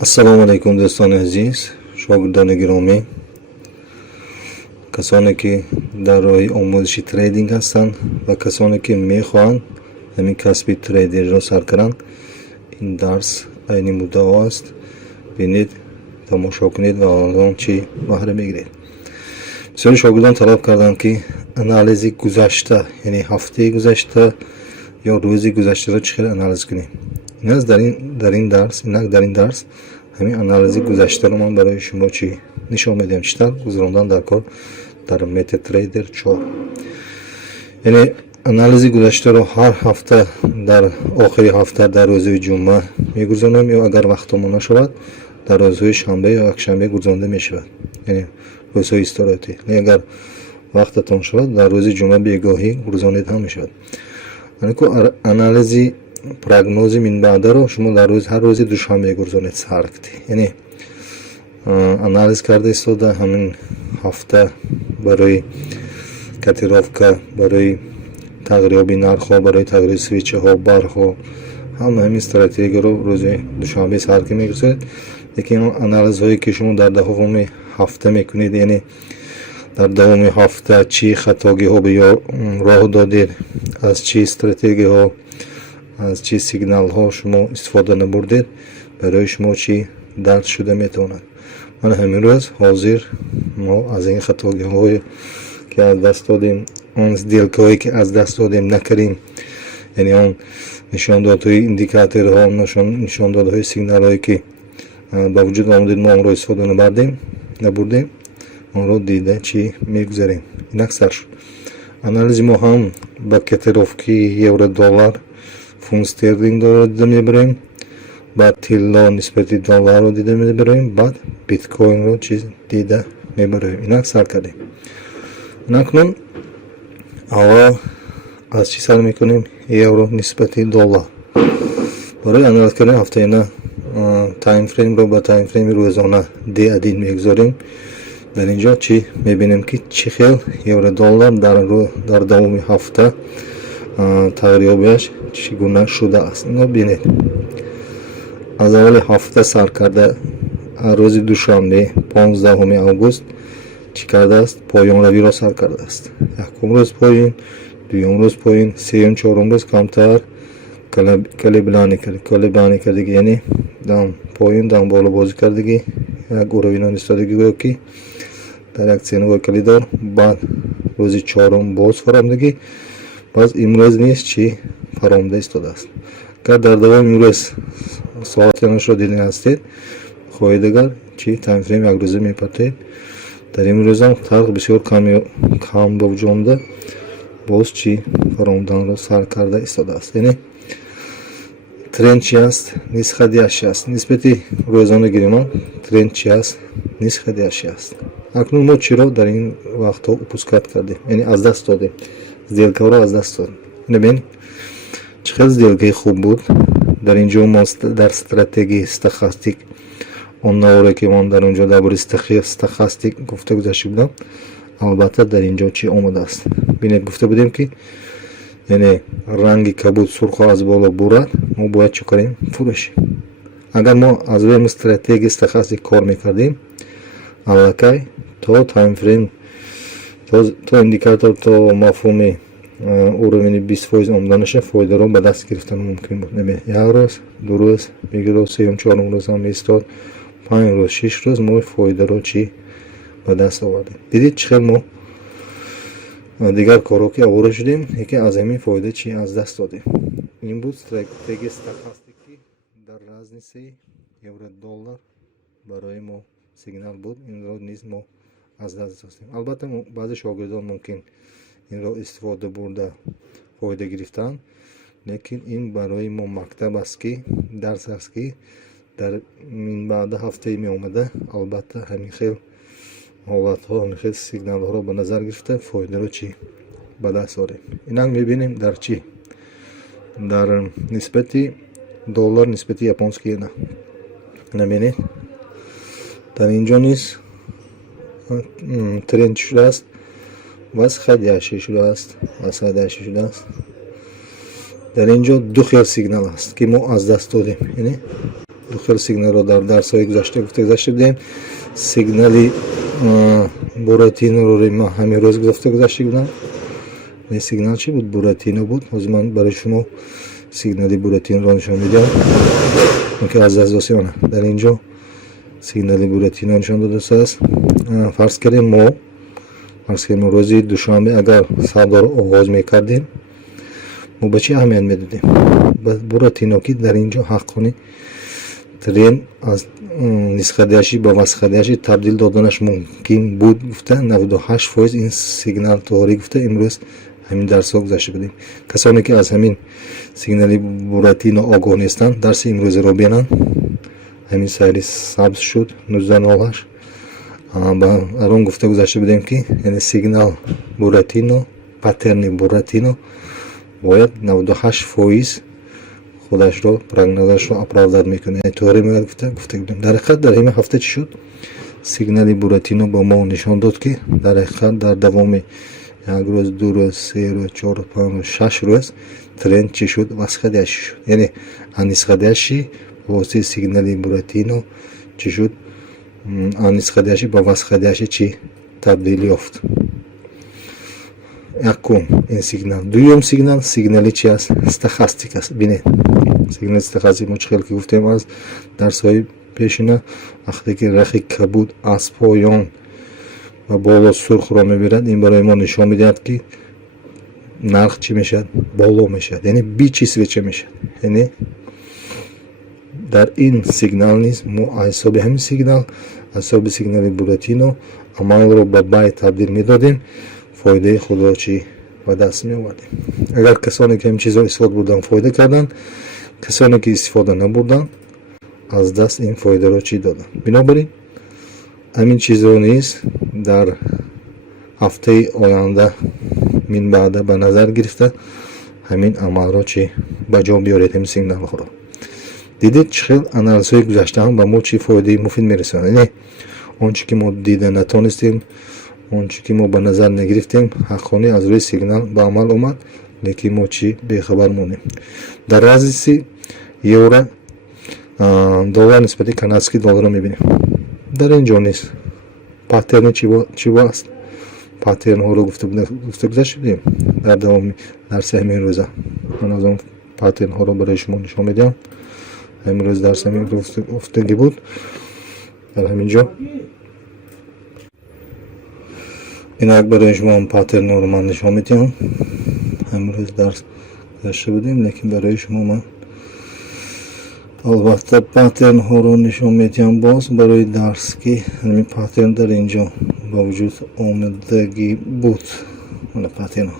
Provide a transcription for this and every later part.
ассалому алайкум дӯстони азиз, шогирдони гиромӣ, касоне ки дар роҳи омӯзиши трейдинг ҳастанд ва касоне ки мехоҳанд ҳамин касби трейдерро сар каранд. Ин дарс айни муддао аст. бинед, тамошо кунед ва он чӣ баҳра мегиред. бисёри шогирдон талаб карданд ки анализи гузашта, яъне ҳафтаи гузашта ё рӯзи гузаштаро чӣ хел анализ кунем. дар ин дарс ҳамин анализи гузаштаро ман барои шумо чӣ нишон медиҳам, чӣ тавр гузарондан дар кор дар MetaTrader 4. яъне анализи гузаштаро ҳар ҳафта дар охири ҳафта дар рӯзи ҷумъа мегузаронем, ё агар вақтомо нашавад дар рӯзҳои шанбе ё якшанбе гузаронда мешавад, яъне рӯзҳои истироҳатӣ. агар вақтатон шавад дар рӯзи ҷумъа бегоҳӣ гузаронида ҳам мешавад. анализи прогнози минбаъдаро шумо дар ҳар рӯзи душанбе гузаронед саркти, яъне анализ карда истода ҳамин ҳафта барои котировка, барои тағйироби нархҳо, барои тағйири свичаҳо, барҳо, ҳама ҳамин стратегияро рӯзи душанбе сарки мегузаред. лекин анализҳое ки шумо дар давоми ҳафта мекунед, яъне дар давоми ҳафта чӣ хатогиҳо ба роҳ додед, аз чӣ стратегияҳо, аз чӣ сигналҳо шумо истифода набурдед, барои шумо чӣ дарс шуда метавонад. ман ҳамин рӯз ҳозир мо аз ин хатогиҳое ки аз даст додем, он сделкаҳое ки аз даст додем накардем, яъне он нишондодҳои индикаторҳо, нишондодҳои сигналҳое ки ба вуҷуд омадед, мо онро истифода набурдем, онро дида чӣ мегузарем. инак сар шуд. анализи мо ҳам ба котировки евро доллар, фунт стерлингро дида мебарем, баъд тилло нисбати долларро дида мебарем, баъд биткоинро чӣ дида мебарем. инак сар кардем. инакнун аввал аз чӣ сар мекунем? евро нисбати доллар. барои анализ кардани ҳафтаина таймфреймро ба таймфрейми рӯзона D1 мегузорем. дар инҷо чӣ мебинем ки чӣ хел евро доллар дар давоми ҳафта тағйирёбиаш чӣ гуна шудааст. ино бинед. аз аввали ҳафта сар карда рӯзи душанбе 15 август чӣ кардааст? поёнравиро сар кардааст. якум рӯз поин, дуюм рӯз поин, сеюм чорум рӯз камтар колебани кардагӣ, яъне дам поин дам боло бозӣ кардагӣ, як уровинон истодагӣ, гӯё ки дар як ценовой калидор. баъд рӯзи чорум боз фаромдагӣ, баъд имрӯз низ чӣ фаромда истодааст. агар дар давоми имрӯз соатонашро дида ҳастед, хоҳед агар чӣ таймфрейм якрӯза мепартед, дар имрӯзам тарх бисёр кам ба вуҷуд омада, боз чӣ фаромданро сар карда истодааст. яъне тренд чӣ аст? Нисхадиаши аст. нисбати рӯзона гириман тренд чӣ аст? Нисхадиаши аст. акнун мо чиро дар ин вақтҳо упускат кардем, яъне аз даст додем, сделкаро аз даст додем. бинед чӣ хел сделкаи хуб буд. дар инҷо мо дар стратегии стахастик, он наворе ки ман дар онҷо дар бораи стахастик гуфта гузашта будам, албатта дар инҷо чӣ омадааст. бинед гуфта будем ки яъне ранги кабуд сурхо аз боло бурад, мо бояд чӣ карем? фурӯшем. агар мо аз рӯи стратегии стахастик кор мекардем, аллакай то таймфрейм, то индикатор, то мафҳуми уровени 20% омада наша, фоидаро ба даст гирифтан мумкин буд. як рӯз, ду рӯз, бигир рӯз, сеюм чорум рӯз ҳам истод, 5 рӯз, 6 рӯз мо фоидаро чӣ ба даст овардем. дидед чӣ хел мо дигар корҳо ки овора шудем, яке аз ҳамин фоида чӣ аз даст додем. ин буд стратегия стахастики дар разниси евро доллар барои мо сигнал буд. инро низ мо аз даст додем. албатта баъзе шогирдон мумкин инро истифода бурда фоида гирифтанд, лекин ин барои мо мактаб аст ки дарс аст ки дар минбаъда ҳафтаи меомада албатта ҳамин хел ҳолатҳо, ҳамин хел сигналҳоро ба назар гирифта фоидаро чӣ ба даст орем. инак мебинем дар чӣ? дар нисбати доллар нисбати японски йена. набинед дар инҷо низ тренд шудааст, восходящий шудааст. дар инҷо ду хел сигнал аст ки мо аз даст додем. яъне خیلی سیگنال رو در درس‌های گذشته گذاشته بودیم. سیگنالی بوراتینو رو ما همین روز گذاشته بودم. این سیگنال چی بود؟ بوراتینو بود. از من برای شما سیگنالی بوراتینو رو نشون میدم. که از من در اینجا سیگنالی بوراتینو نشون داده است. فرض کردیم ما روزی دوشنبه اگر سودا رو آغاز میکردیم ما به چی اهمیت میدادیم؟ بوراتینو که در اینجا حقانی ترین از نسخه با وسخه تبدیل دادنش ممکن بود گفته 98% این سیگنال توری گفته امروز همین درس ها گذاشته بودیم. کسانی که از همین سیگنالی بوراتینو آگاه نیستند درس امروز رو بینن. همین سری سبز شد 1908 با ارون گفته گذاشته بودیم که یعنی سیگنال بوراتینو پترن بوراتینو باید 98% خودش رو پروگنوزش رو اپراوداد میکنه. توری میاد گفته بودیم. در حقیقت در همین هفته چی شد؟ سیگنالی بوراتینو با ما نشان داد که در حقیقت در دوام یک روز، دو روز، سه روز، چهار روز، پنج روز، 6 روز ترند چی شد؟ وسخه شد. یعنی انیسخه واسه سیگنالی بوراتینو چی شد؟ انیسخه با وسخه چی تبدیل یافت. یکم این سیگنال. دوم سیگنالی چی است؟ استخاستیک است. بینید سیگنال استخاستیک مشکل که گفتیم از درس های پیشینه وقتی که رخ کبود از پایان و بالا سرخ را میبرد این برای ما نشان میدهد که نرخ چی میشد؟ بالا میشد. یعنی بی چیز چه میشد؟ یعنی در این سیگنال نیست ما حساب همین سیگنال حساب سیگنال بوراتینو عمل رو به بای تبدیل میدادیم فایده خود را چی و دست می آوردیم. اگر کسانی که این چیزا استفاده بودن فایده کردن، کسانی که استفاده نبودن از دست این فایده را چی دادن. بنابراین همین چیزا نیست در هفته آینده من بعد به نظر گرفته همین عمل را چی بجا بیارید. همین سیگنال را دیدید چه انالیزهای گذشته هم به ما چی فایده مفید میرسونه. نه آنچه که ما دیده نتونستیم، آنچه که ما به نظر نگرفتیم حقانی از روی سیگنال به عمل اومد، لیکن ما چی بیخبر مونیم. در رازی یورو دلار نسبت کانادسکی دلار رو میبینیم. در اینجا نیست. پاترن چی است؟ پاترن ها رو گفته گذاشته بودیم در دوام درس همین روزه. من از اون پاترن ها رو برای شما نشون میدم. امروز درس همین گفتگی بود. در همینجا این برای شما پاترن رو من نشون میدم. امروز درس داشته بودیم لیکن برای شما من البته پاترن ها رو نشون میدم باز برای درس که همین پاترن در اینجا با وجود آمدگی بود. من پاترن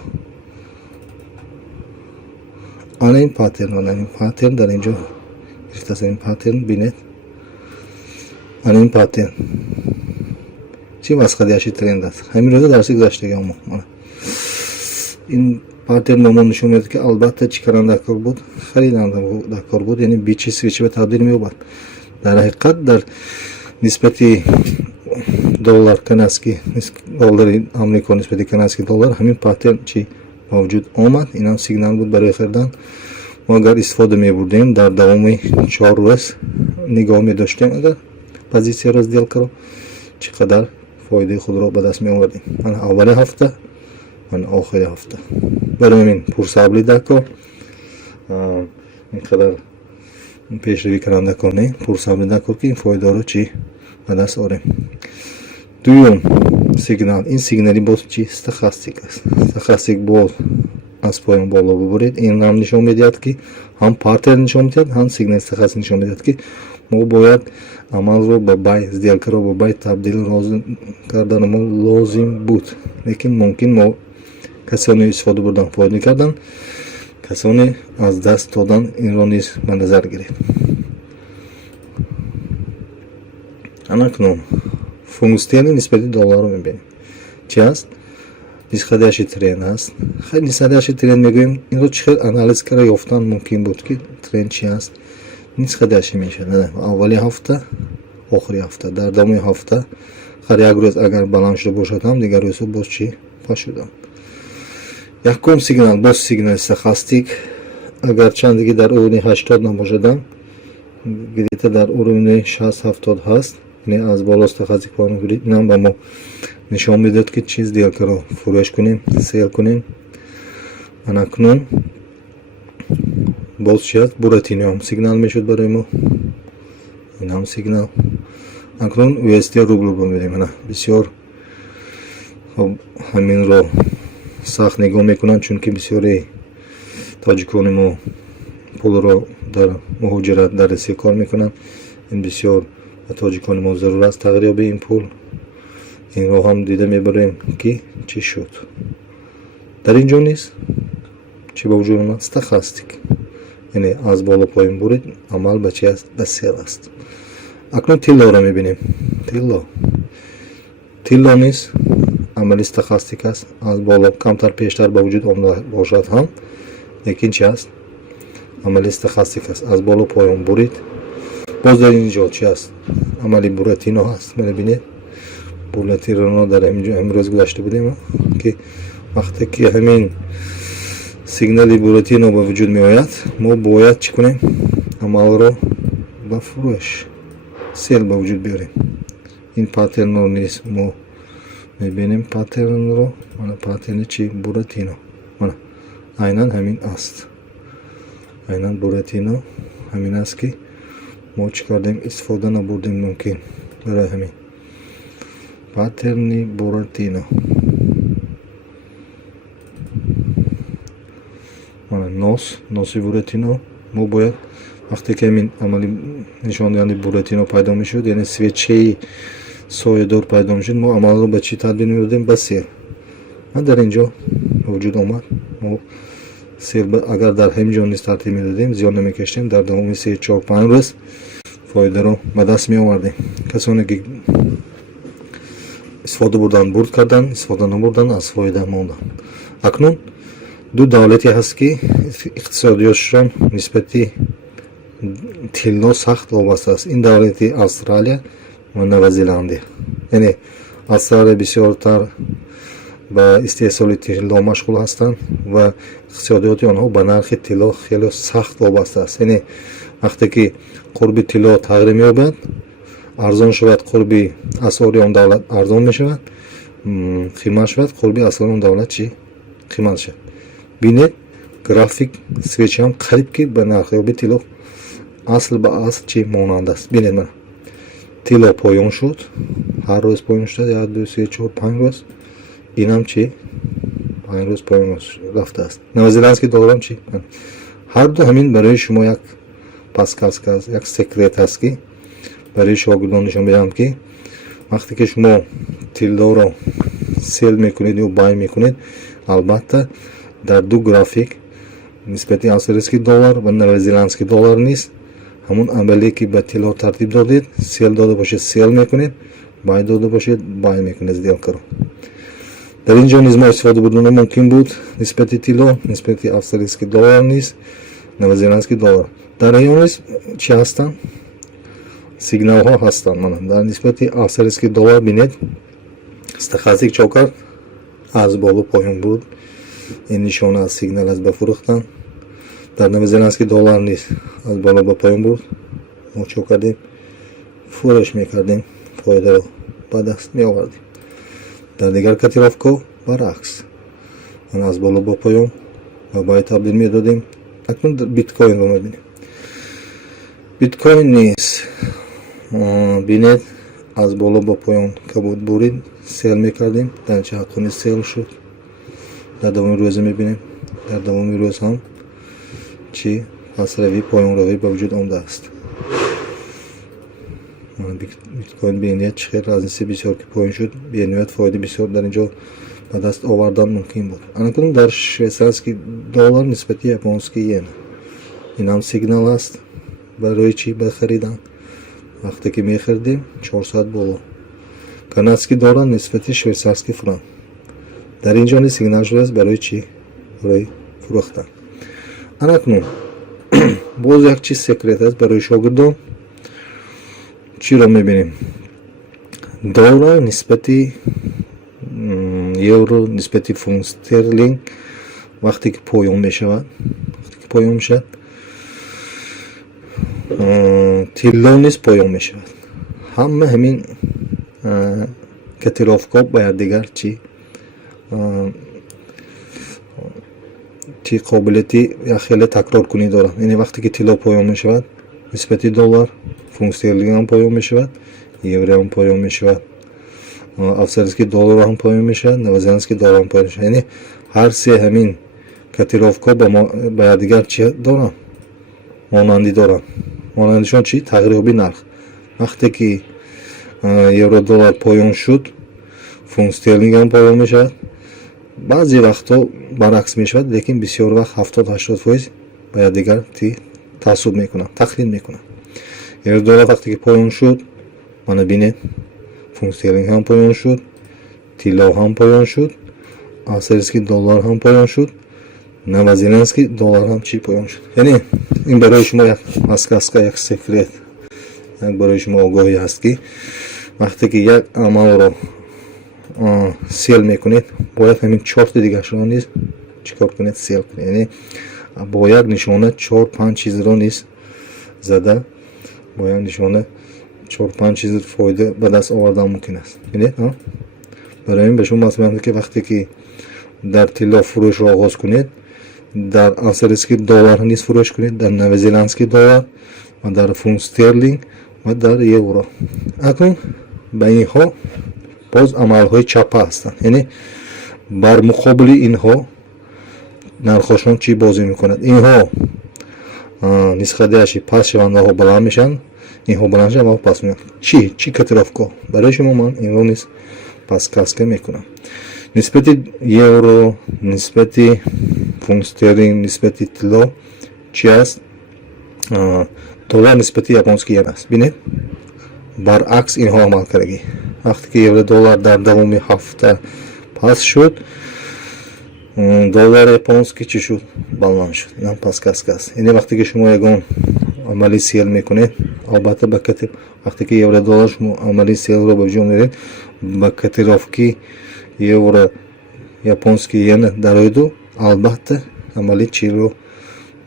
این پاترن در اینجا گرفته. این پاترن بینید این پاترن چی واسخه ترند است. همین روز درسی گذاشته اما این پاترن ما نشون میده که البته چی کردن کار بود؟ خریدن کار بود. یعنی بیچی سویچ به تبدیل میومد. در حقیقت در نسبت دلار کانادسکی دلار آمریکا نسبت کانادسکی دلار همین پاترن چی موجود آمد. این هم سیگنال بود برای خریدن. ما اگر استفاده می‌بردیم در دوام 4 روز نگاه می‌داشتیم اگر پوزیسیون را دیل کرد چقدر فایده خود را به دست می‌آوردیم. من اول هفته من آخر هفته برای من پرسابلی دکو اینقدر پیشروی کننده کنه پرسابلی دکو که این فایده رو چی به دست آوریم. دوم سیگنال. این سیگنالی باز چی استخاستیک است. استخاستیک باز از پایان بالا ببرید. این هم نشون میدهد که هم پاترن نشون میدهد هم سیگنال استخاستیک نشون میدهد که ما باید عمل رو به بای ازدیال رو به بای تبدیل کردن ما لازم بود. لیکن ممکن ما کسانی استفاده بردن فایده کردن، کسانی از دست دادن این را نیز به نظر گرفت. اکنون فونکسیون نسبت دلار رو میبینیم. چی است؟ نسخه ترند است. خیلی نسخه ترند میگوییم این رو چقدر انالیز کرده یافتن ممکن بود که ترند چی است. نسخه میشه. اولی هفته آخری هفته در دوام هفته هر یک روز اگر بلند شده باشد هم دیگر روز باز چی پاش شدن. یکم سیگنال باز سیگنال استخاستیک اگر چند دیگه در اونی 80 نباشدن گریته در ارومینه 60-70 هست. یعنی از بالاست تا خزی پایین گرید اینم با ما نشان میداد که چیز دیگر رو فروش کنیم، سیل کنیم. اکنون باز شد بوراتینو هم سیگنال میشد برای ما. این هم سیگنال. اکنون USD روبل رو میبینیم. بسیار همین رو سخت نگاه میکنن چون که بسیاری تاجیکان ما پول رو در مهاجرت در روسیه کار میکنن. این بسیار تاجیکان ما ضرور است تغییر به این پول. این رو هم دیده میبریم که چی شد. در اینجا نیست چی با وجود اومد؟ استخاستیک، یعنی از بالا پایین برید عمل به چی است؟ به سیل است. اکنون تیلا رو میبینیم. تیلا نیست، عمل استخاستیک است. از بالا کمتر پیشتر با وجود آمده باشد هم لیکن چی است؟ عمل استخاستیک است. از بالا پایین برید. باز در اینجا چی است؟ عملی بوراتینو هست. میبینید بوراتینو در اینجا امروز گذاشته بودیم که وقتی که همین سیگنالی بوراتینو به وجود می آید ما باید چی کنیم؟ عمل رو به فروش سیل به وجود بیاریم. این پاترن رو نیست ما میبینیم پاترن رو. پاترن چی؟ بوراتینو. اینان همین است. اینان بوراتینو همین است که ما چی کردیم؟ استفاده نبردیم ممکن برای همین پاترنی بوراتینو. نوسی بوراتینو ما باید وقتی که این عملی نشان دهنده بوراتینو پیدا میشد، یعنی سویچه سایه دار پیدا میشد، ما عمل رو به چی تبدیل می‌کردیم؟ به سیل. در اینجا وجود آمد. ما سیل اگر در همینجا نیست ترتیب میدادیم زیاد نمیکشتیم، در دومی 3-4-5 روز فایده رو به دست می آوردیم. کسانی که استفاده بردن برد کردن، استفاده نبردن از فایده ماندن. اکنون دو دولتی هست که اقتصادیشان نسبتی تیلا سخت وابسته است. این دولتی استرالیا و نوزیلندی. یعنی استرالیا بسیارتر با استحصال تیلا مشغول هستند و اقتصادیات آنها به نرخ تیلا خیلی سخت وابسته است. یعنی وقتی که قرب تیلا تغییر می‌یابد، ارزان شود، قرب اسعار آن دولت ارزان می‌شود، قیمت شود، قرب اسعار آن دولت چی؟ قیمت شود. بینید گرافیک سویچ هم قریب که به نرخیابی تیلا اصل به اصل چی مانند است. بینید من تیلا پایان شد، هر روز پایان شد، 1 2 3 4 5 روز. این هم چی 5 روز پایان رفته است. نوزیلندی دلار هم چی. هر دو همین برای شما یک پاسکاست است، یک سکرت است که برای شاگردان نشون میدم که وقتی که شما تیلا رو سیل میکنید یا بای میکنید، البته در دو گرافیک نسبتی استرالسکی دلار و نوزیلندسکی دلار نیست. همون عملی که به تیلا ترتیب دادید، سیل داده باشید سیل میکنید، بای داده باشید بای میکنید دیگر کارو. در اینجا نیز ما استفاده بردن ممکن بود نسبتی تیلا، نسبتی استرالسکی دلار نیست، نوزیلندسکی دلار. در ایام نیز چی هستن؟ سیگنال ها هستن. در نسبتی استرالسکی دلار بینید استخاستیک چوکر از بالا پایین بود. این نشانه از سیگنال از بفروختن. در نوزیلندسکی دلار نیست، از بالا به پایین بود. ما چو کردیم؟ فروش میکردیم، فایده رو به دست می آوردیم. در دیگر کتیرافکو برعکس، من از بالا به پایین و باید تبدیل می دادیم. اکنون بیت کوین رو میبینیم. بیت کوین نیست، بینید از بالا به پایین که بود برید سیل میکردیم، در چه حقانی سیل شد. در دومی روز میبینیم، در دومی روز هم چی پس روی پایان روی به وجود آمده است. بیت کوین بینید چقدر از این بسیار که پایین شد، بینید فایده بسیار در اینجا به دست آوردن ممکن بود. اکنون در شویسارسکی دلار نسبتی یابانسکی ین، این هم سیگنال است برای چی بخریدن. وقتی که میخریدیم 400 بالا. کانادسکی دلار نسبتی شویسارسکی فرانک، در اینجا نیز سیگنال شده است برای چی؟ برای فروختن. اکنون باز یک چیز سکرت است برای شاگردان. چی را میبینیم؟ دلار نسبتی یورو نسبتی فونت استرلینگ وقتی که پایان میشود، тилло низ поён мешавад. ҳама ҳамин котировка ба якдигар чи қобилияти як хеле такроркунӣ дорад. яъне вақте ки тилло поён мешавад, нисбати доллар, фунт стерлинг ҳам поён мешавад, евро ҳам поён мешавад, австралийский доллар ҳам поён мешавад, новозеландский доллар ҳам поён мешавад. яъне ҳар се ҳамин котировка ба якдигар чи дорад, монандӣ дорад. монандишон чи? Тағйирёбии нарх. вақте ки евро доллар поён шуд, фунт стерлинг ҳам поён мешавад. баъзе вақтҳо баръакс мешавад, лекин бисёр вақт 70-80% ба якдигар таъссуб мекунад, тақлид мекунад. евро доллар вақте ки поён шуд, мана бинед, фунт стерлинг ҳам поён шуд, тилло ҳам поён шуд, австралийский доллар ҳам поён шуд, новозеландский доллар ҳам чи поён шуд. яъне ин барои шумо як маска, як секрет, як барои шумо огоҳӣ ҳаст ки вақте ки як амалро сел мекунед, бояд ҳамин 4 дигаршро низ чикор кунед, сел кунед. яъне бо як нишона 4-5 чизро низ зада, бо як нишона 4-5 чиз фоида ба даст овардан мумкин аст. бинед, барои ин ба шумо масъулият ки вақте ки дар тилло фурӯшро оғоз кунед, дар австралийский доллар низ фурӯш кунед, дар новозеландский доллар ва дар фунт стерлинг ва дар евро. акнун ба инҳо боз амалҳои чапа ҳастанд. яъне бар муқобили инҳо нархошон чи бозӣ мекунад. инҳо нисхадияши паст шаванд ва баланд мешаванд, инҳо баланд шаванд ва паст мешаванд. чи котировка барои шумо ман инро низ пасткаска мекунам. нисбати евро, нисбати фунт стерлинг, нисбати тилло чи аст? доллар нисбати японский йен аст. бинед, баръакс инҳо амал кардагӣ. вақте ки евро доллар дар давоми ҳафта паст шуд, доллар японский чи шуд? Баланд шуд. ин ҳам пасткаска аст. яъне вақте ки шумо ягон амали сел мекунед, албатта ба вақте ки евро доллар шумо амали селро ба вуҷуд меоред, ба котировки евро японский йен дароиду, албатта амали чиро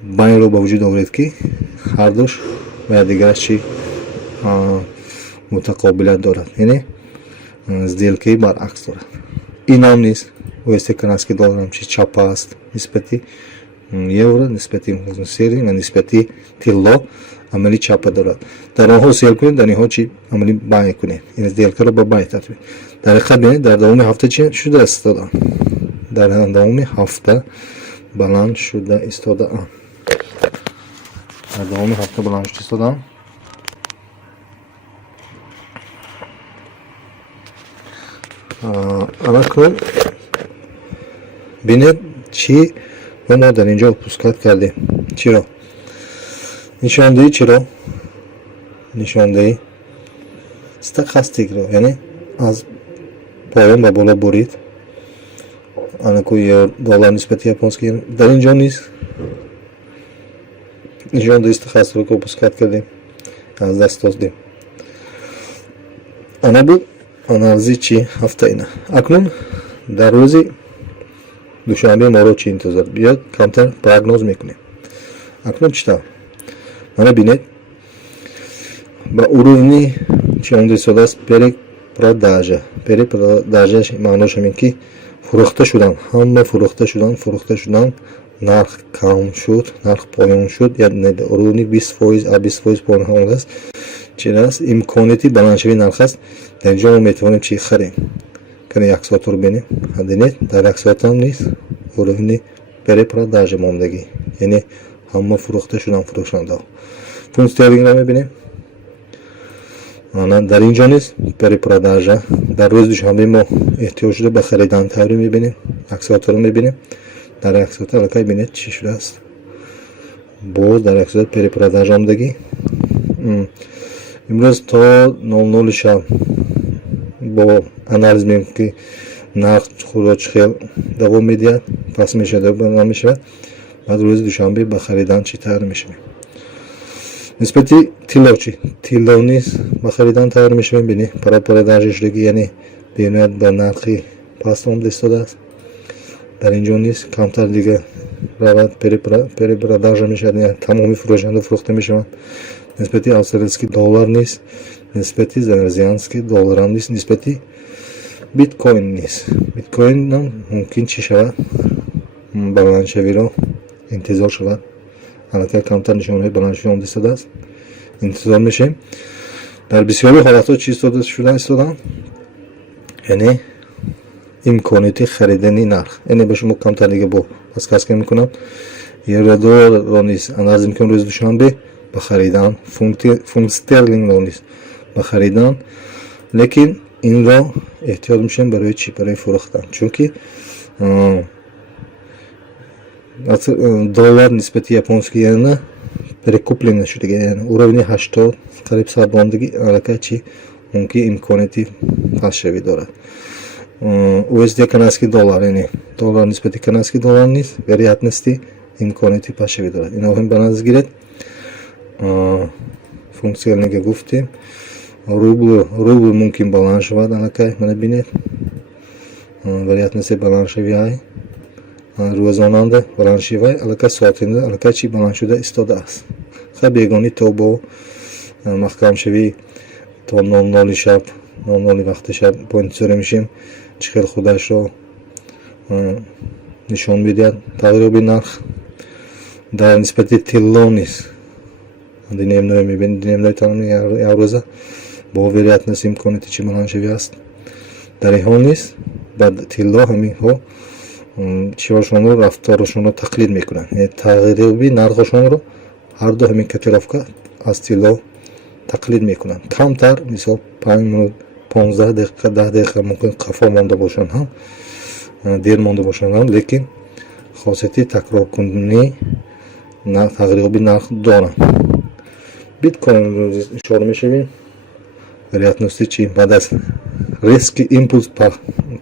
байнро ба вуҷуд оваред ки ҳардуш ба якдигараш чи мутақобилият дорад, яъне сделкаи баръакс дорад. инам низ оисте канадский доллар ҳам чи чапа аст нисбати евро, нисбати фунт стерлинг ва нисбати тилло амали чапа дорад. дар онҳо сел кунед, дар инҳо чи амали бай кунед. ин сделкаро ба бай тартиб. дар ҳақиқат бинед, дар давоми ҳафта чи шуда истодаам, дар давоми ҳафта баланд шуда истодаам, дар давоми ҳафта баланд шуда истодаам. анакун бинед чи ва мо дар инҷо пускат кардем. чиро нишондеҳӣ, чиро нишондеҳӣ стахастикро, яъне аз поён ба боло бурид. анаку доллар нисбати японский йен дар инҷо низ нишондеҳии стахастикро пускат кардем, аз даст додем. ана буд анализи чи ҳафтаина. акнун дар рӯзи душанбе моро чи интизор? биёд камтар прогноз мекунем. акнун чӣ тавр? мана бинед, ба уровни чи он истодааст перепродажа. перепродажаш маънош ҳамин ки фурӯхта шудан, ҳама фурӯхта шудан, нарх кам шуд, нарх поён шуд, уровни 20% поён ҳамадаст. чиаст? имконияти баландшавии нарх аст. дар инҷо мо метавонем чи харем. кане як соатро бинем. ҳадинед, дар як соат ҳам низ уровни перепродажа мондагӣ, яъне ҳама фурӯхта шудан фурӯшандаҳо. фунт стерлингро мебинем. дар инҷо низ перепродажа. дар рӯзи душанбе мо эҳтиёҷ шуда ба харидан тавре мебинем. як соатро мебинем. дар як соат аллакай бинед чӣ шудааст. боз дар як соат перепродажа омдагӣ. имрӯз то 00 шаб бо анализ мекунем ки нарх худро чӣ хел давом медиҳад, паст мешавад, баланд мешавад. баъд рӯзи душанбе ба харидан чӣ тавр мешавем. нисбати тилло чи? тилло низ ба харидан тавр мешавем. бинӣ перепродажа шудагӣ, яъне бениҳоят ба нархи паст омда истодааст. дар инҷо низ камтар дига равад перепродажа мешавад, тамоми фурӯшанда фурӯхта мешаванд. нисбати австралийский доллар нест, нисбати зарезианский доллар ҳам нест, нисбати биткоин нест. Биткоин ҳам мумкин чӣ шавад? Баландшавиро интизор шавад. аллакай камтар нишонаҳои баландшавиро дистадааст. интизор мешавем. дар бисёри ҳолатҳо чӣ шуда истоданд? яъне имконияти харидани нарх. яъне ба шумо камтар дига бо подсказка мекунам. евродолларро низ анализ мекунам рӯзи душанбе ба харидан, фунт стерлингро низ ба харидан, лекин инро эҳтиёт мешавем барои чӣ? барои фурӯхтан. чунки доллар нисбати японский йена перекуплена шудага, яъне уровни 80 қариб сарбондагӣ аллакай чӣ мумкин имконияти пастшавӣ дорад. USD канадский доллар, яъне доллар нисбати канадский доллар низ вероятности имконияти пастшавӣ дорад. Ино ҳам ба назар гиред. Функсионига гуфтем. рубл мумкин баланд шавад аллакай, мана бинед. вероятности баландшавиҳай рӯзонанда баландшавиҳай аллакай соатинда аллакай чӣ баланд шуда истодааст. ха бегони то бо маҳкамшавӣ то 00 шаб, 00 вақти шаб бо интизоре мешем чӣ хел худашро нишон медиҳад тағйироби нарх. дар нисбати тилло низ динемное мебинед, динемное танами як рӯза бо вероятности имконияти чӣ баландшавӣ аст. дар ин ҳол низ ба тилло ҳаминҳо чиҳошонро рафторашонро тақлид мекунанд. тағйироби нархошонро ҳарду ҳамин котировка аз тилло тақлид мекунанд. камтар мисол 5 минут 15 дақиқа 10 дақиқа мумкин қафо монда бошанд ҳам дер монда бошанд ҳам, лекин хосияти такроркунии тағйироби нарх доранд. биткоинро ишора мешавем. вероятности чӣ? баъд аз резки импулс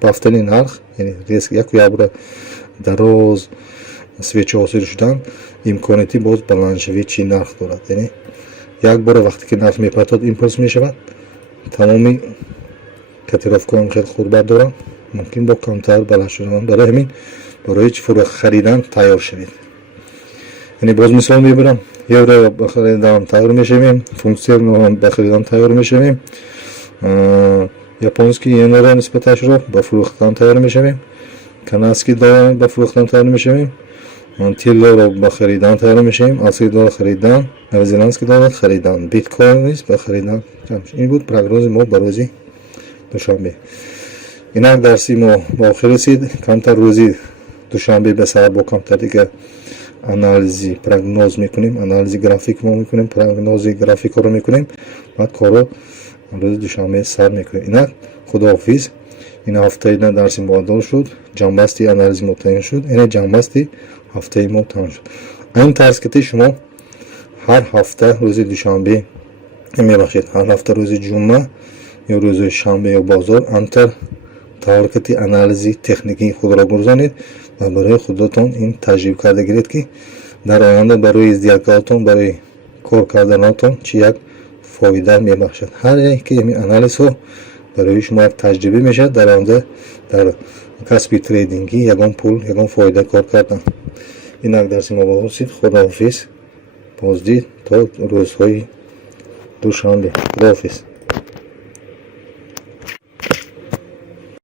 пафтани нарх, яъне резки як бора дароз свеча ҳосил шудан имконияти боз баландшавии чӣ нарх дорад. яъне як бора вақте ки нарх мепартад импулс мешавад, тамоми котировкаам хеле хурбат доранд, мумкин бо камтар баланд шудан. барои ҳамин барои фурӯх харидан тайёр шавед. яъне боз мисол мебарам. евро ба харидан тайёр мешавем, фунт стерлингро ба харидан тайёр мешавем, японский йенро нисбаташро ба фурӯхтан тайёр мешавем, канадский доллар ба фурӯхтан тайёр мешавем, тиллоро ба харидан тайёр мешавем, австралийский доллар харидан, новозеландский доллар харидан, биткоин низ ба харидан. ин буд прогнози мо ба рӯзи душанбе. инак дарси мо ба охир расид. камтар рӯзи душанбе ба сабаб бо камтар дига анализи прогноз мекунем, анализи график мо мекунем, прогнози графикоро мекунем, баъд корро рӯзи душанбе сар мекунем. инак худоҳофиз. ин ҳафтаи дарси муаддол шуд, ҷанбасти анализи мо таъин шуд, яъне ҷанбасти ҳафтаи мо таъин шуд. ин тарз ки шумо ҳар ҳафта рӯзи душанбе мебахшед, ҳар ҳафта рӯзи ҷумъа ё рӯзи шанбе ё бозор антар таҳоркати анализи техникии худро гузонед ва барои худотон ин таҷриб карда гиред ки дар оянда барои издиҳакаатон, барои кор карданатон чӣ як фоида мебахшад. ҳар яке ин анализҳо барои шумо як таҷрибе мешавад дар оянда дар касби трейдингӣ ягон пул, ягон фоида кор кардан. инак дарси мо бошид. худоҳофиз. боздид то рӯзҳои душанбе. худоҳофиз.